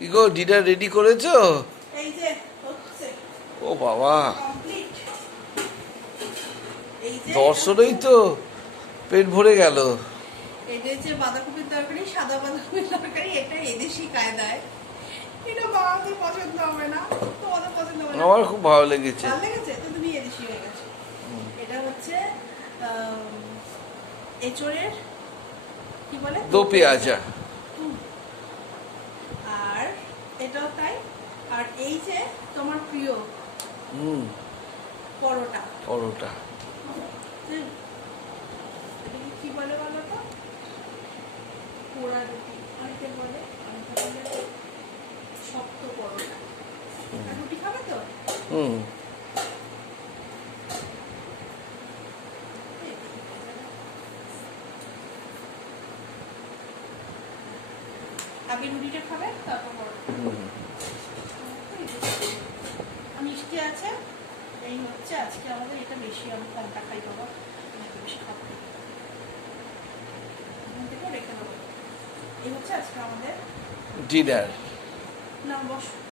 কি গো, dinner ready করেছো? এই যে হচ্ছে ও বাবা, কমপ্লিট। এই যে দর্শনেই তো পেট ভরে গেল। এটা হচ্ছে বাঁধাকপির তরকারি, সাদা বাঁধাকপির তরকারি। এটা এদেশি কায়দায়। এটা বাঙালিদের পছন্দ হবে না, তোমাদের পছন্দ হবে না। আমার খুব ভালো লেগেছে। ভালো লেগেছে তো, তুমি এদেশি হয়ে গেছো। এটা হচ্ছে এঁচড়ের কি বলে, দো পেঁয়াজা। আর এটাও তাই। আর এই যে তোমার প্রিয় হুম, পরোটা। পরোটা। এটাকে কি বলে বলো তো? পোড়া রুটি অনেকে বলে, অনেকে বলে শক্ত পরোটা। আর রুটি খাবে তো? হুম, আগে রুটিটা খাবে, তারপর পরোটা। হুম। মিষ্টি আছে। এই হচ্ছে আজকে আমাদের, এটা বেশি, আমি কমটা খাই বাবা, আমি এত বেশি খাবো না। এখান থেকেও রেখে দেবো। এই হচ্ছে আজকে আমাদের ডিনার। না, বস।